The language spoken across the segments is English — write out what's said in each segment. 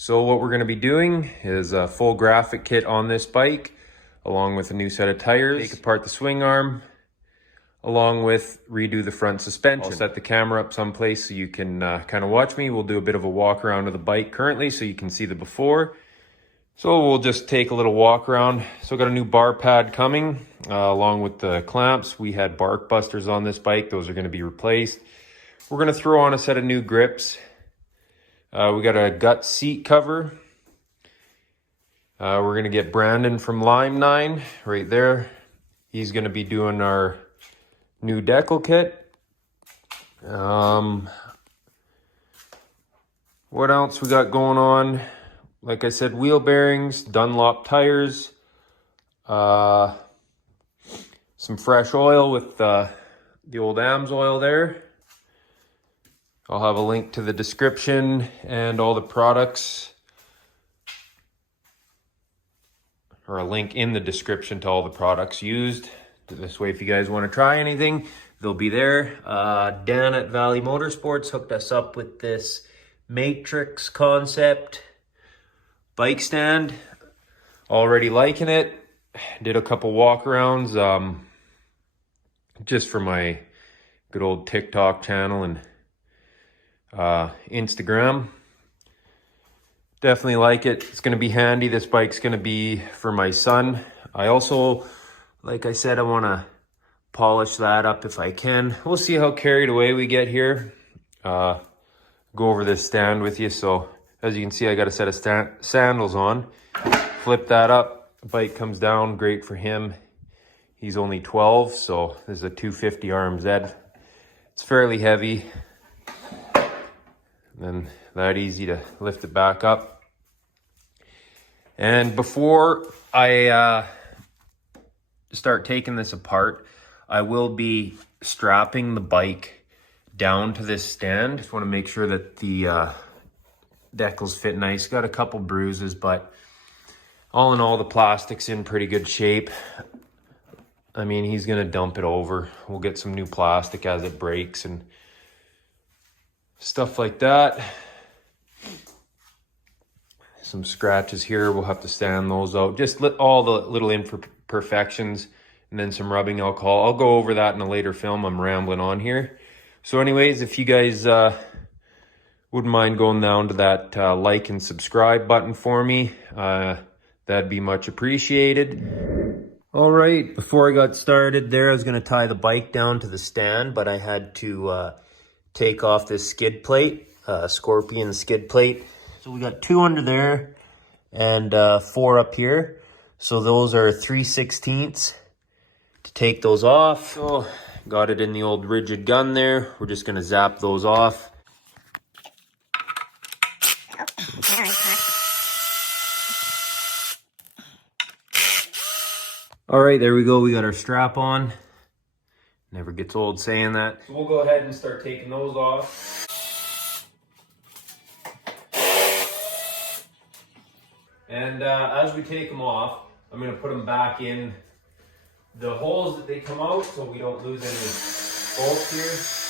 So what we're going to be doing is a full graphic kit on this bike, along with a new set of tires, take apart the swing arm, along with redo the front suspension. I'll set the camera up someplace so you can kind of watch me. We'll do a bit of a walk around of the bike currently so you can see the before. So we'll just take a little walk around. So got a new bar pad coming along with the clamps. We had bark busters on this bike. Those are going to be replaced. We're going to throw on a set of new grips. We got a gut seat cover. We're going to get Brandon from Lime 9 right there. He's going to be doing our new decal kit. What else we got going on? Like I said, wheel bearings, Dunlop Tires, some fresh oil with the old Amsoil there. I'll have a link to the description and all the products, or a link in the description to all the products used. This way, if you guys want to try anything, they'll be there. Dan at Valley Motorsports hooked us up with this Matrix concept bike stand. Already liking it. Did a couple walkarounds just for my good old TikTok channel and Instagram. Definitely like it. It's going to be handy. This bike's going to be for my son. I also, like I said, I want to polish that up if I can. We'll see how carried away we get here. Go over this stand with you. So as you can see, I got a set of sandals on. Flip that up. The bike comes down. Great for him. He's only 12, so this is a 250 RMZ. It's fairly heavy. And that easy to lift it back up. And before I start taking this apart, I will be strapping the bike down to this stand. Just want to make sure that the decals fit nice. Got a couple bruises, but all in all, the plastic's in pretty good shape. I mean, he's gonna dump it over. We'll get some new plastic as it breaks and stuff like that. Some scratches here, we'll have to sand those out. Just all the little imperfections, and then some rubbing alcohol. I'll go over that in a later film. I'm rambling on here. So anyways, if you guys wouldn't mind going down to that like and subscribe button for me, that'd be much appreciated. All right, before I got started there, I was gonna tie the bike down to the stand, but I had to take off this skid plate, Scorpion skid plate. So we got 2 under there and 4 up here. So those are 3/16. To take those off. So got it in the old rigid gun there. We're just gonna zap those off. All right, there we go. We got our strap on. Never gets old saying that. So we'll go ahead and start taking those off. And as we take them off, I'm going to put them back in the holes that they come out so we don't lose any bolts here.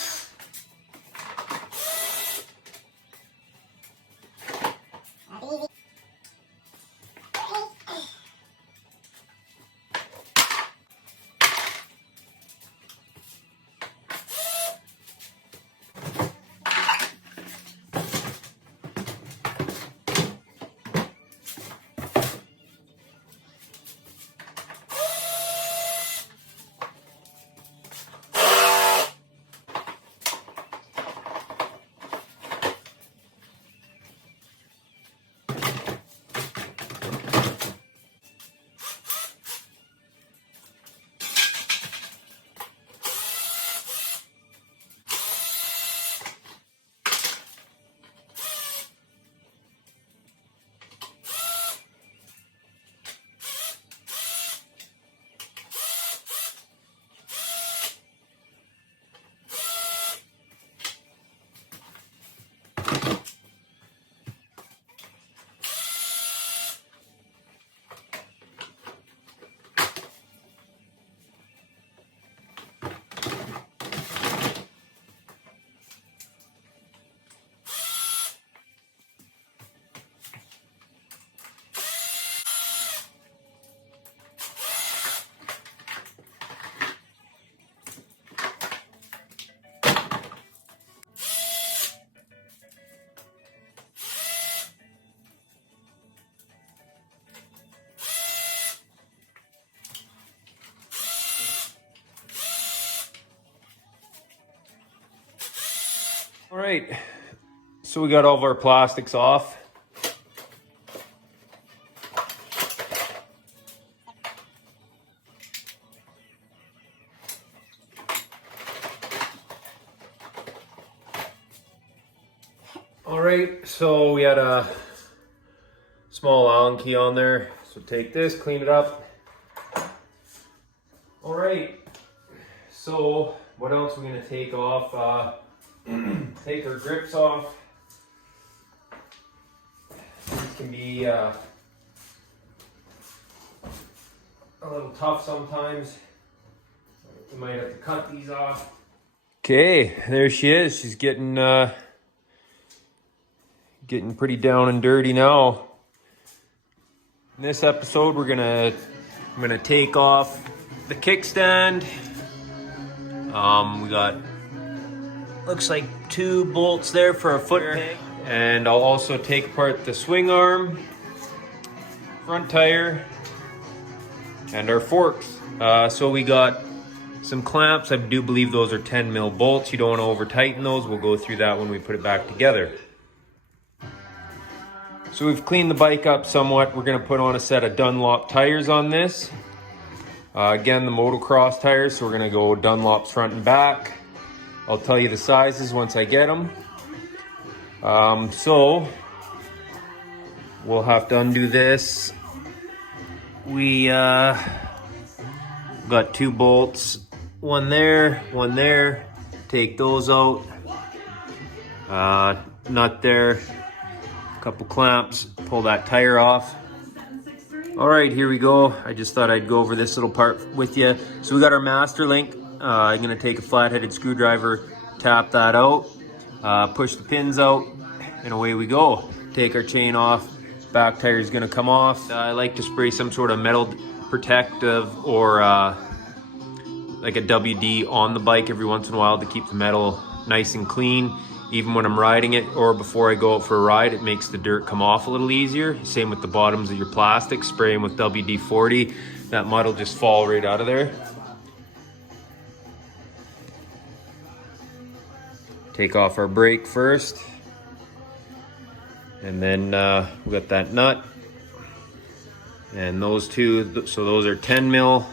right, so we got all of our plastics off. All right, so we had a small Allen key on there. So take this, clean it up. All right, so what else are we gonna take off? Take our grips off. These can be a little tough sometimes. We might have to cut these off. Okay, there she is. She's getting pretty down and dirty now. In this episode, I'm gonna take off the kickstand. We got, looks like 2 bolts there for a foot peg. And I'll also take apart the swing arm, front tire, and our forks. So we got some clamps. I do believe those are 10 mil bolts. You don't want to over tighten those. We'll go through that when we put it back together. So we've cleaned the bike up somewhat. We're gonna put on a set of Dunlop tires on this. Again, the motocross tires, so we're gonna go Dunlop's front and back. I'll tell you the sizes once I get them. So we'll have to undo this. We got 2 bolts, one there, one there. Take those out. Nut there. Couple clamps, pull that tire off. All right, here we go. I just thought I'd go over this little part with you. So we got our master link. I'm gonna take a flat-headed screwdriver, tap that out, push the pins out, and away we go. Take our chain off, back tire is gonna come off. I like to spray some sort of metal protective or like a WD on the bike every once in a while to keep the metal nice and clean. Even when I'm riding it or before I go out for a ride, it makes the dirt come off a little easier. Same with the bottoms of your plastic. Spray them with WD-40. That mud will just fall right out of there. Take off our brake first. And then we got that nut. And those 2, so those are 10 mil.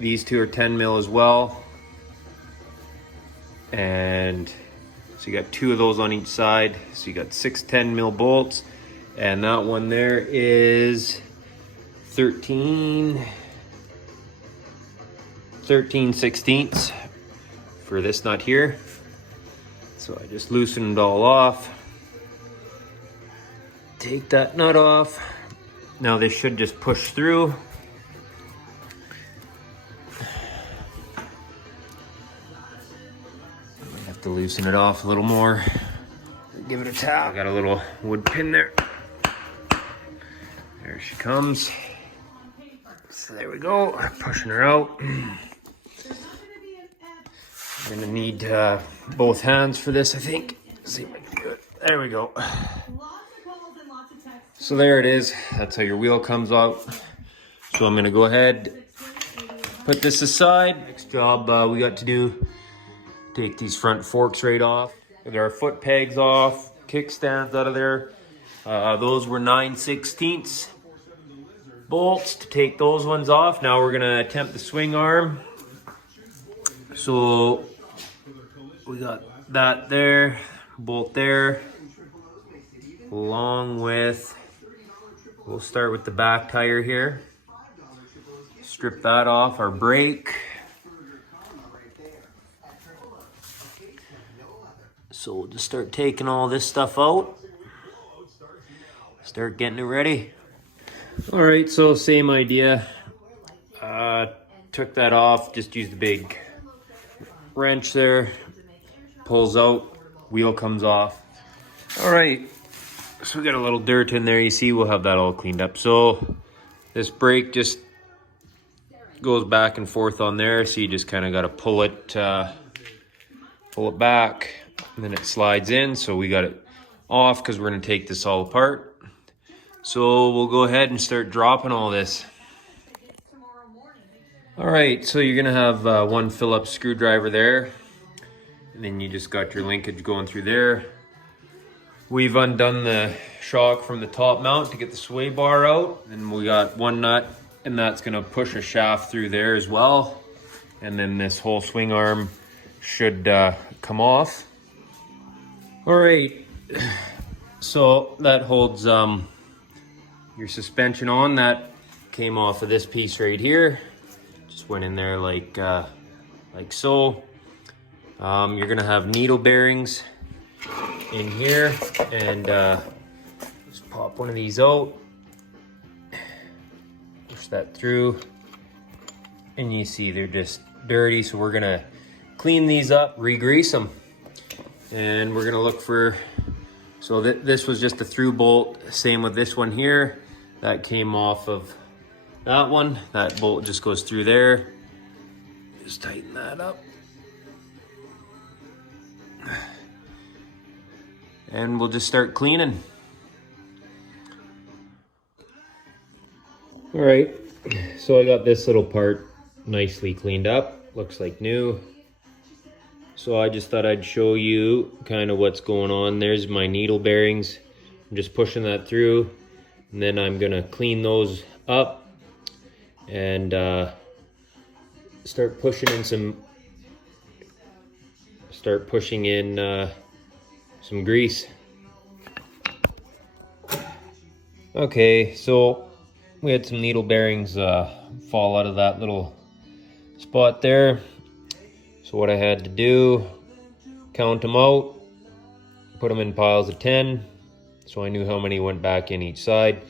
These 2 are 10 mil as well. And so you got 2 of those on each side. So you got 6 10 mil bolts. And that one there is 13 16ths for this nut here. So I just loosened it all off. Take that nut off. Now this should just push through. To loosen it off a little more. Give it a tap. I got a little wood pin there. There she comes. So there we go. Pushing her out. I'm gonna need both hands for this, I think. Let's see if I can do it. There we go. So there it is. That's how your wheel comes out. So I'm gonna go ahead, put this aside. Next job we got to do. Take these front forks right off. Get our foot pegs off, kickstands out of there. Those were 9/16 bolts. To take those ones off, now we're gonna attempt the swing arm. So we got that there, bolt there, along with, we'll start with the back tire here. Strip that off, our brake. So we'll just start taking all this stuff out. Start getting it ready. All right, so same idea. Took that off, just used the big wrench there. Pulls out, wheel comes off. All right, so we got a little dirt in there. You see, we'll have that all cleaned up. So this brake just goes back and forth on there. So you just kind of got to pull it back. And then it slides in, so we got it off because we're going to take this all apart. So we'll go ahead and start dropping all this. All right, so you're going to have one Phillips screwdriver there. and then you just got your linkage going through there. We've undone the shock from the top mount to get the sway bar out, and we got one nut, and that's gonna push a shaft through there as well. And then this whole swing arm should come off. All right, so that holds your suspension on. That came off of this piece right here. Just went in there like so. You're gonna have needle bearings in here, and just pop one of these out, push that through, and you see they're just dirty, so we're gonna clean these up, re-grease them, and we're gonna look for, so this was just a through bolt, same with this one here, that came off of that one, that bolt just goes through there. Just tighten that up. And we'll just start cleaning. All right, so I got this little part nicely cleaned up, looks like new. So I just thought I'd show you kind of what's going on. There's my needle bearings. I'm just pushing that through, and then I'm gonna clean those up and start pushing in some grease. Okay, so we had some needle bearings fall out of that little spot there. So what I had to do, count them out, put them in piles of 10, so I knew how many went back in each side.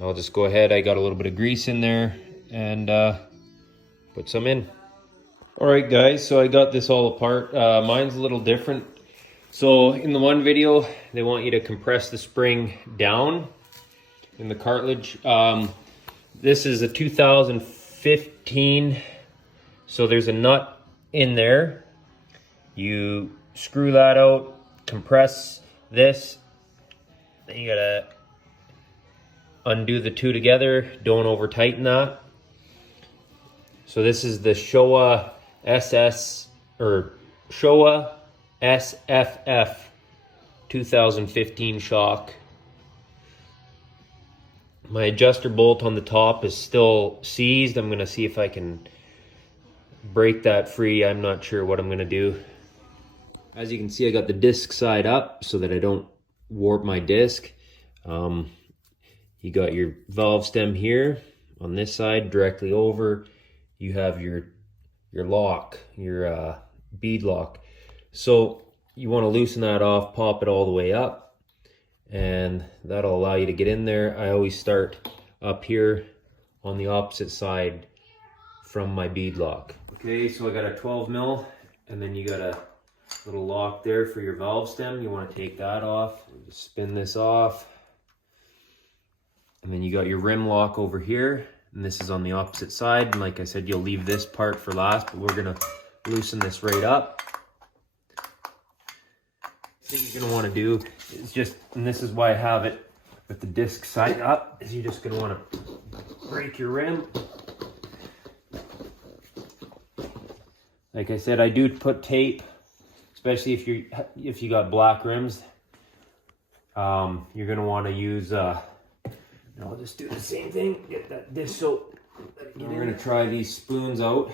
I'll just go ahead, I got a little bit of grease in there, and put some in. All right guys, so I got this all apart. Mine's a little different. So in the one video, they want you to compress the spring down in the cartilage. This is a 2015, so there's a nut in there. You screw that out, compress this, then you gotta undo the two together, don't over tighten that. So this is the Showa SFF 2015 shock. My adjuster bolt on the top is still seized. I'm gonna see if I can break that free. I'm not sure what I'm gonna do. As you can see, I got the disc side up so that I don't warp my disc. You got your valve stem here on this side directly over. You have your lock, your bead lock. So you want to loosen that off, pop it all the way up, and that'll allow you to get in there. I always start up here on the opposite side from my bead lock. Okay, so I got a 12 mil, and then you got a little lock there for your valve stem. You want to take that off, just spin this off, and then you got your rim lock over here, and this is on the opposite side. And like I said, you'll leave this part for last, but we're gonna loosen this right up. The thing you're gonna want to do is just, and this is why I have it with the disc side up, is you're just gonna want to break your rim. Like I said, I do put tape, especially if you got black rims. You're gonna want to use. And I'll just do the same thing. Get that dish soap. We're gonna try these spoons out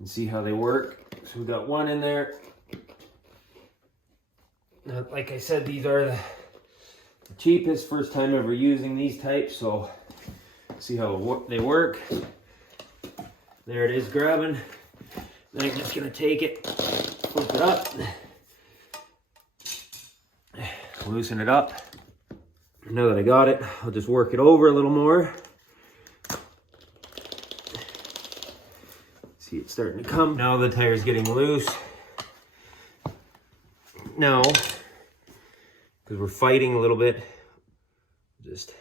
and see how they work. So we got one in there. Now, like I said, these are the cheapest. First time ever using these types, so see how they work. There it is, grabbing. Then I'm just gonna take it, flip it up, loosen it up. Now that I got it, I'll just work it over a little more. See, it's starting to come. Now the tire's getting loose. Now, because we're fighting a little bit, just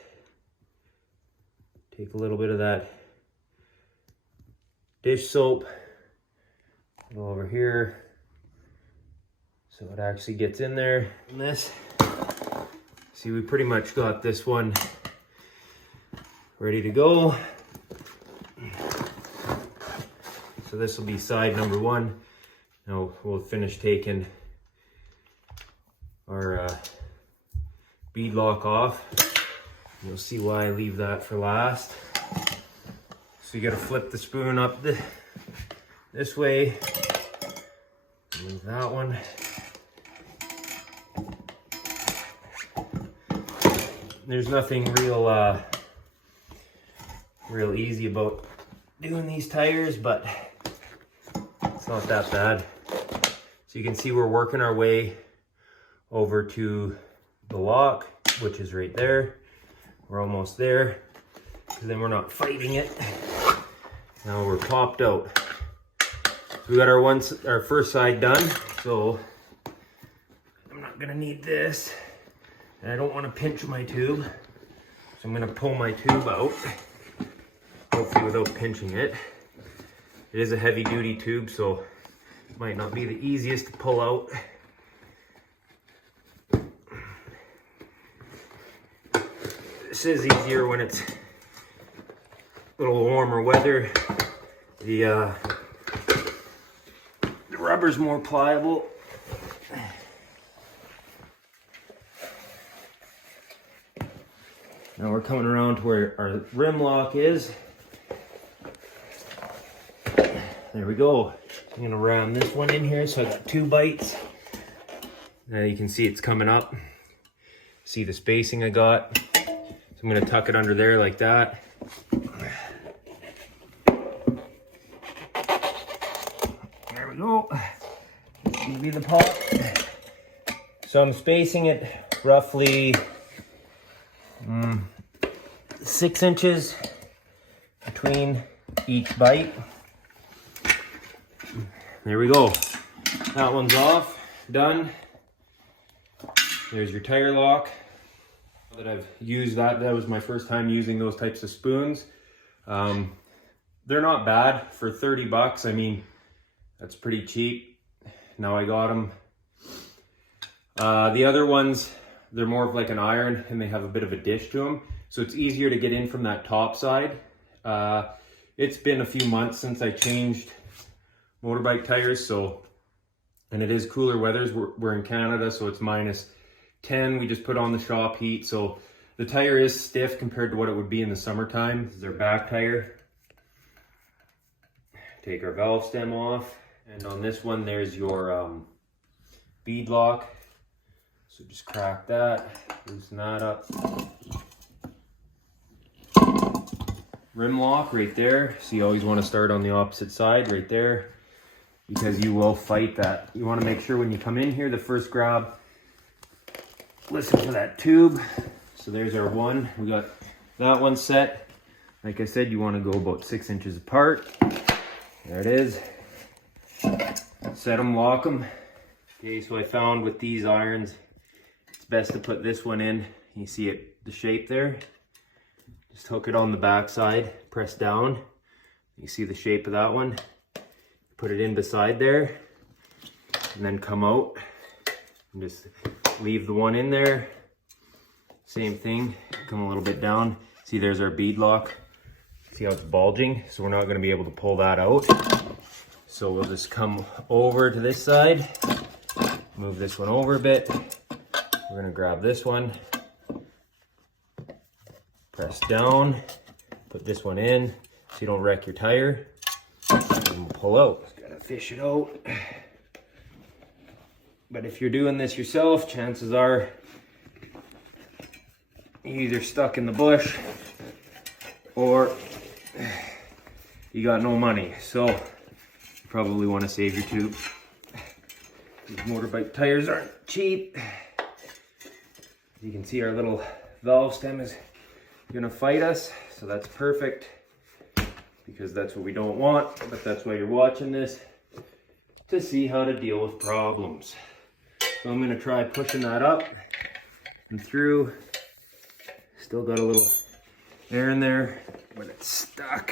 take a little bit of that dish soap, go over here, so it actually gets in there. And this. See, we pretty much got this one ready to go. So this will be side number one. Now we'll finish taking our bead lock off. You'll see why I leave that for last. So you got to flip the spoon up this way. Move that one. There's nothing real easy about doing these tires, but it's not that bad. So you can see we're working our way over to the lock, which is right there. We're almost there, because then we're not fighting it. Now we're popped out. So we got our first side done. So I'm not gonna need this. And I don't want to pinch my tube. So I'm gonna pull my tube out, hopefully without pinching it. It is a heavy duty tube, so it might not be the easiest to pull out. This is easier when it's a little warmer weather. The rubber's more pliable. Now we're coming around to where our rim lock is. There we go. I'm gonna ram this one in here, so I got 2 bites. Now you can see it's coming up. See the spacing I got. So I'm gonna tuck it under there like that. There we go. Give me the pop. So I'm spacing it roughly 6 inches between each bite. There we go. That one's off, done. There's your tire lock. That I've used that was my first time using those types of spoons. They're not bad for 30 bucks. I mean, that's pretty cheap. Now I got them. The other ones, they're more of like an iron, and they have a bit of a dish to them. So it's easier to get in from that top side. It's been a few months since I changed motorbike tires, and it is cooler weathers. We're in Canada, so it's -10. We just put on the shop heat, so the tire is stiff compared to what it would be in the summertime. This is their back tire. Take our valve stem off, and on this one there's your bead lock. So just crack that, loosen that up. Rim lock right there. So you always want to start on the opposite side right there, because you will fight that. You want to make sure when you come in here, the first grab, listen for that tube. So there's our one. We got that one set. Like I said, you want to go about 6 inches apart. There it is. Set them, lock them. Okay, so I found with these irons, it's best to put this one in. You see it, the shape there? Just hook it on the back side, press down. You see the shape of that one? Put it in beside there, and then come out and just leave the one in there. Same thing, come a little bit down. See, there's our bead lock. See how it's bulging? So we're not gonna be able to pull that out. So we'll just come over to this side, move this one over a bit. We're gonna grab this one, press down, put this one in so you don't wreck your tire, and we'll pull out. Just gotta fish it out. But if you're doing this yourself, chances are you're either stuck in the bush or you got no money. So you probably want to save your tube. These motorbike tires aren't cheap. You can see our little valve stem is gonna fight us, so that's perfect, because that's what we don't want, but that's why you're watching this, to see how to deal with problems. So I'm gonna try pushing that up and through. Still got a little air in there, but it's stuck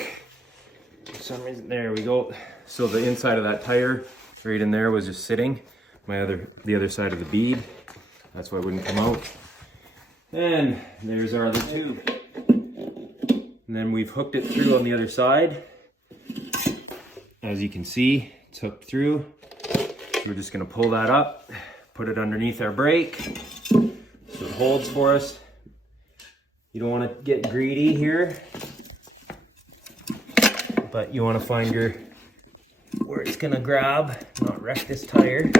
for some reason. There we go. So the inside of that tire right in there was just sitting. The other side of the bead, that's why it wouldn't come out. And there's our other tube. And then we've hooked it through on the other side. As you can see, it's hooked through. We're just gonna pull that up, put it underneath our brake so it holds for us. You don't want to get greedy here, but you want to find where it's gonna grab, not wreck this tire.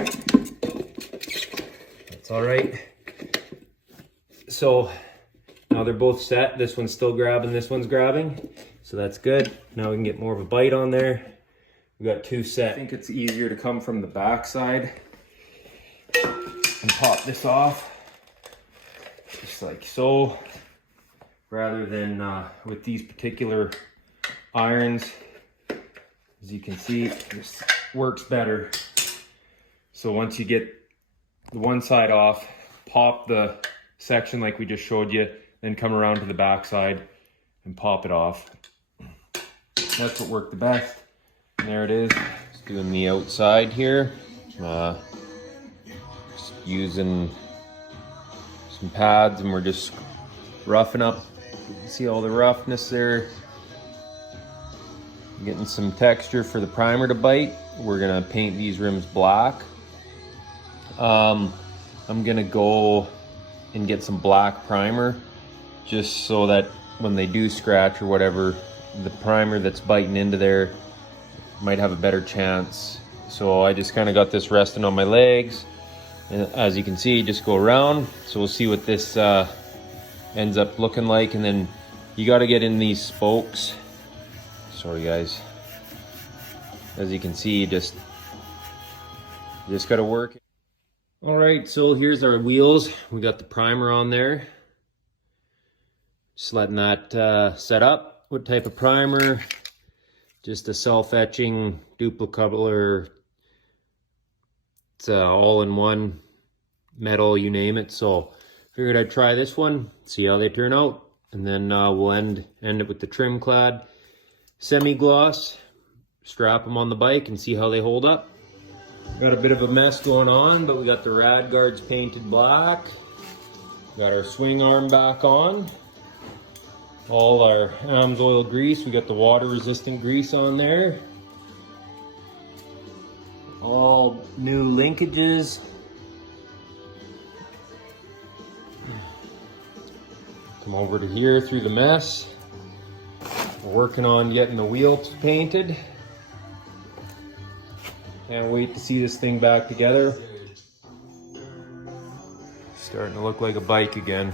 That's all right. So now they're both set. This one's still grabbing, this one's grabbing. So that's good. Now we can get more of a bite on there. We got two set. I think it's easier to come from the back side and pop this off, just like so, rather than with these particular irons. As you can see, this works better. So once you get the one side off, pop the section like we just showed you, then come around to the back side and pop it off. That's what worked the best. And there it is. Just doing the outside here. Just using some pads, and we're just roughing up. You can see all the roughness there. Getting some texture for the primer to bite. We're gonna paint these rims black. I'm gonna go and get some black primer, just so that when they do scratch or whatever, the primer that's biting into there might have a better chance. So I just kind of got this resting on my legs, and as you can see, just go around. So we'll see what this ends up looking like. And then you got to get in these spokes. Sorry guys, as you can see, just got to work. All right, so here's our wheels. We got the primer on there. Just letting that set up. What type of primer? Just a self-etching duplicable. It's all-in-one metal, you name it. So figured I'd try this one, see how they turn out, and then we'll end it with the trim clad semi-gloss. Strap them on the bike and see how they hold up. Got a bit of a mess going on, but we got the rad guards painted black. Got our swing arm back on. All our Amsoil grease. We got the water resistant grease on there. All new linkages. Come over to here through the mess. We're working on getting the wheels painted. Can't wait to see this thing back together. Starting to look like a bike again.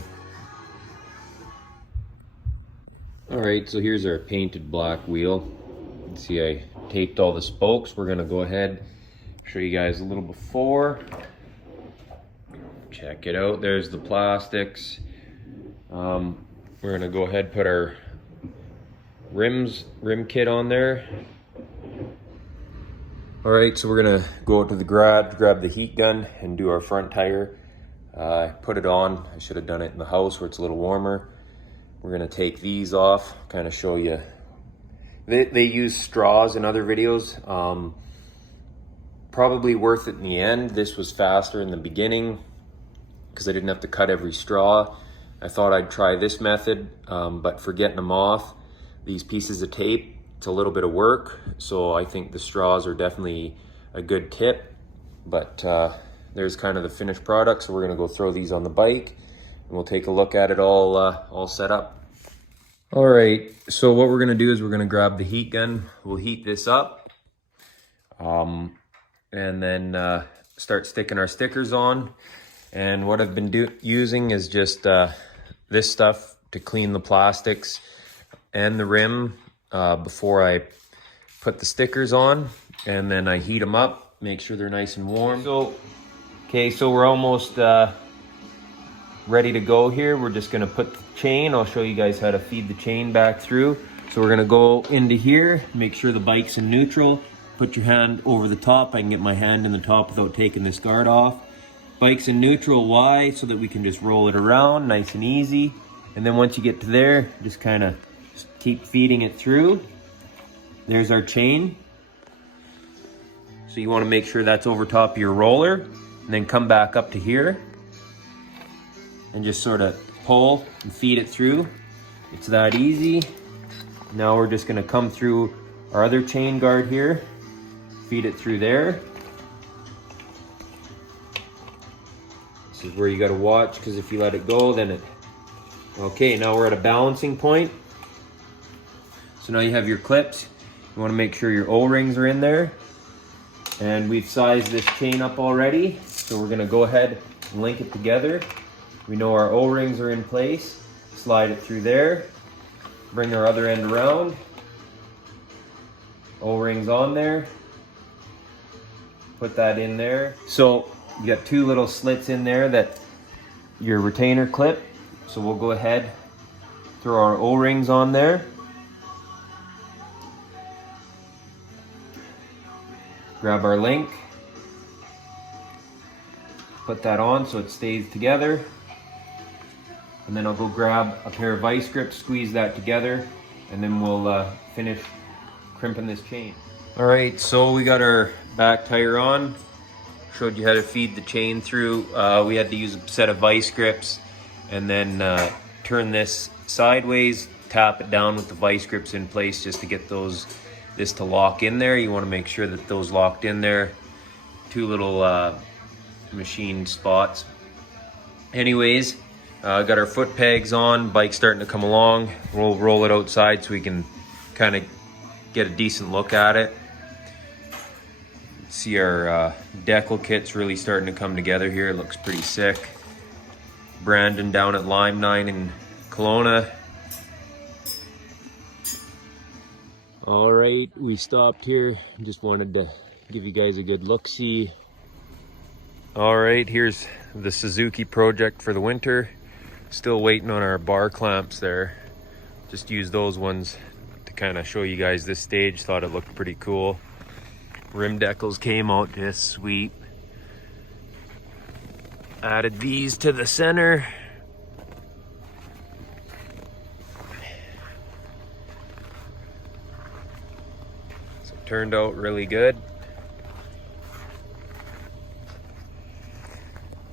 All right, so here's our painted black wheel. You can see I taped all the spokes. We're gonna go ahead, show you guys a little before. Check it out, there's the plastics. We're gonna go ahead and put our rim kit on there. All right, so we're gonna go out to the garage, grab the heat gun, and do our front tire. Put it on. I should have done it in the house where it's a little warmer. We're gonna take these off, kind of show you. They use straws in other videos. Probably worth it in the end. This was faster in the beginning because I didn't have to cut every straw. I thought I'd try this method, but for getting them off, these pieces of tape, it's a little bit of work. So I think the straws are definitely a good tip, but there's kind of the finished product. So we're gonna go throw these on the bike and we'll take a look at it all set up. All right, so what we're gonna do is we're gonna grab the heat gun. We'll heat this up and then start sticking our stickers on. And what I've been using is just this stuff to clean the plastics and the rim before I put the stickers on, and then I heat them up, make sure they're nice and warm. So we're almost ready to go here. We're just gonna put the chain. I'll show you guys how to feed the chain back through. So we're gonna go into here, make sure the bike's in neutral. Put your hand over the top. I can get my hand in the top without taking this guard off. Bike's in neutral, why? So that we can just roll it around nice and easy. And then once you get to there, just kind of keep feeding it through. There's our chain. So you want to make sure that's over top of your roller, and then come back up to here and just sort of pull and feed it through. It's that easy. Now we're just going to come through our other chain guard here, feed it through there, is where you got to watch, because if you let it go, then it... Okay, now we're at a balancing point. So now you have your clips. You want to make sure your O-rings are in there. And we've sized this chain up already. So we're going to go ahead and link it together. We know our O-rings are in place. Slide it through there. Bring our other end around. O-rings on there. Put that in there. So you got two little slits in there that your retainer clip. So we'll go ahead, throw our O-rings on there. Grab our link. Put that on so it stays together. And then I'll go grab a pair of vice grips, squeeze that together, and then we'll finish crimping this chain. All right, so we got our back tire on. Showed you how to feed the chain through. We had to use a set of vice grips and then turn this sideways, tap it down with the vice grips in place just to get this to lock in there. You want to make sure that those locked in there. Two little machined spots. Anyways, got our foot pegs on, bike's starting to come along. We'll roll it outside so we can kind of get a decent look at it. See our decal kit's really starting to come together here. It looks pretty sick. Brandon down at Lime 9 in Kelowna. All right, we stopped here. Just wanted to give you guys a good look-see. All right, here's the Suzuki project for the winter. Still waiting on our bar clamps there. Just used those ones to kind of show you guys this stage. Thought it looked pretty cool. Rim decals came out just sweet. Added these to the center. So it turned out really good.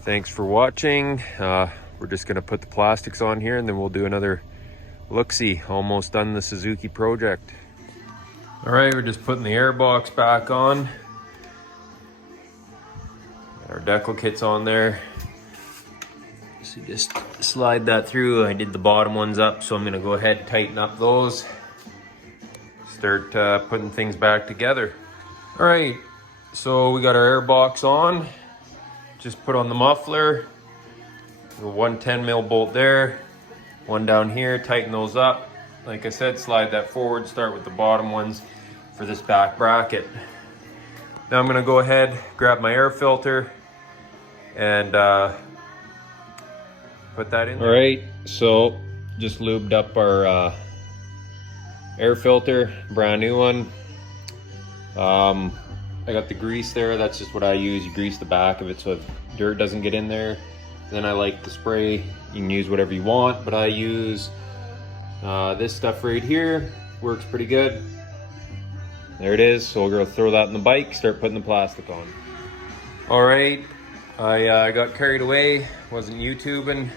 Thanks for watching. We're just gonna put the plastics on here and then we'll do another look-see. Almost done the Suzuki project. All right, we're just putting the air box back on. Got our decal kits on there. So just slide that through. I did the bottom ones up, so I'm gonna go ahead and tighten up those. Start putting things back together. All right, so we got our air box on. Just put on the muffler. One 10mm bolt there, one down here, tighten those up. Like I said, slide that forward, start with the bottom ones for this back bracket. Now I'm gonna go ahead, grab my air filter and put that in there. All right, so just lubed up our air filter, brand new one. I got the grease there, that's just what I use. You grease the back of it so dirt doesn't get in there. Then I like the spray. You can use whatever you want, but I use this stuff right here. Works pretty good. There it is. So we're gonna throw that in the bike, start putting the plastic on. All right, I got carried away, wasn't YouTubing.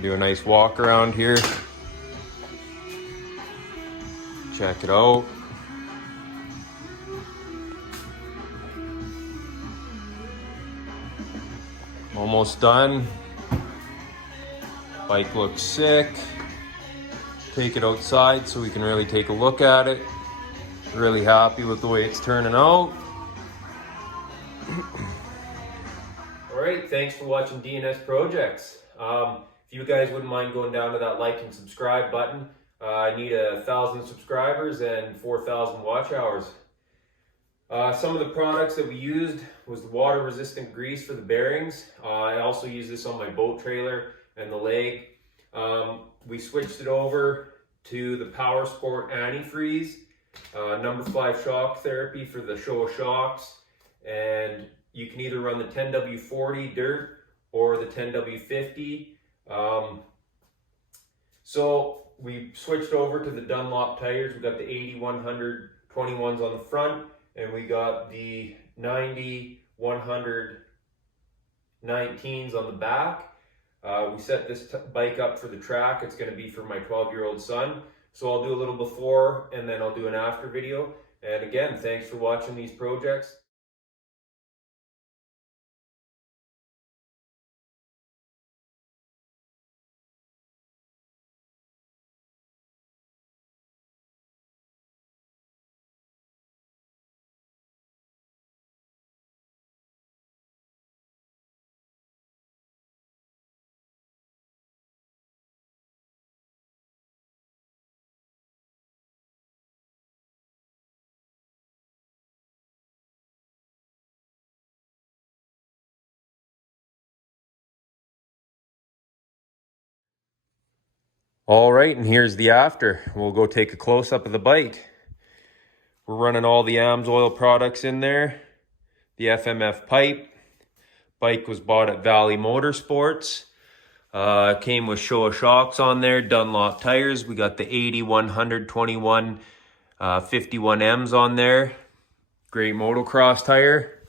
Do a nice walk around here. Check it out. Almost done. Bike looks sick. Take it outside so we can really take a look at it. Really happy with the way it's turning out. All right, thanks for watching DNS Projects. If you guys wouldn't mind going down to that like and subscribe button. I need 1,000 subscribers and 4,000 watch hours. Some of the products that we used was the water resistant grease for the bearings. I also use this on my boat trailer and the leg. We switched it over to the powersport antifreeze, number 5 shock therapy for the Showa shocks. And you can either run the 10W40 dirt or the 10W50. So we switched over to the Dunlop tires. We got the 80-100 21s on the front, and we got the 90-100 19s on the back. We set this bike up for the track. It's going to be for my 12-year-old son. So I'll do a little before and then I'll do an after video. And again, thanks for watching these projects. All right, and here's the after. We'll go take a close-up of the bike. We're running all the Amsoil products in there. The FMF pipe. Bike was bought at Valley Motorsports. Came with Showa shocks on there, Dunlop Tires. We got the 80, 100, 21, 51Ms on there. Great motocross tire.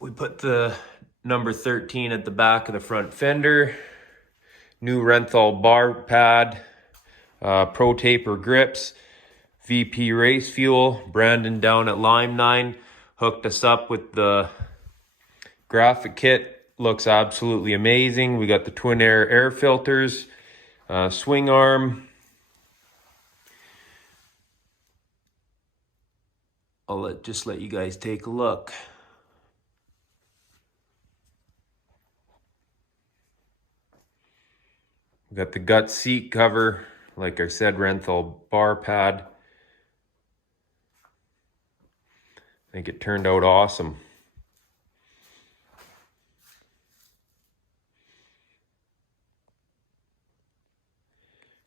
We put the number 13 at the back of the front fender. New Renthal bar pad. Pro Taper grips. VP race fuel. Brandon down at Lime 9 hooked us up with the graphic kit. Looks absolutely amazing. We got the twin air filters, swing arm. I'll just let you guys take a look. We got the gut seat cover, like I said, Renthal bar pad. I think it turned out awesome.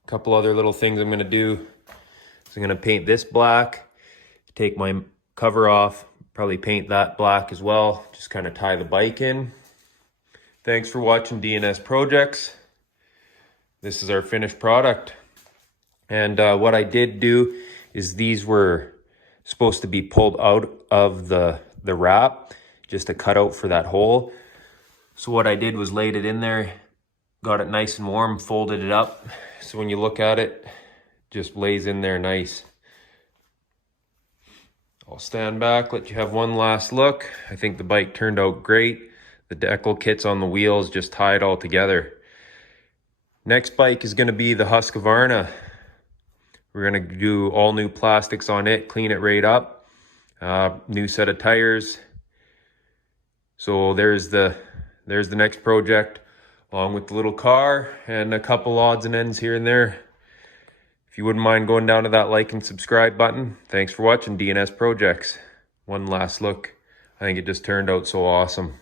Couple other little things I'm going to do. So I'm going to paint this black, take my cover off, probably paint that black as well, just kind of tie the bike in. Thanks for watching DNS Projects. This is our finished product. And what I did do is these were supposed to be pulled out of the wrap, just a cutout for that hole. So what I did was laid it in there, got it nice and warm, folded it up. So when you look at it, just lays in there nice. I'll stand back, let you have one last look. I think the bike turned out great. The decal kits on the wheels just tie it all together. Next bike is going to be the Husqvarna. We're going to do all new plastics on it, clean it right up. New set of tires. So there's the next project, along with the little car and a couple odds and ends here and there. If you wouldn't mind going down to that like and subscribe button. Thanks for watching DNS Projects. One last look. I think it just turned out so awesome.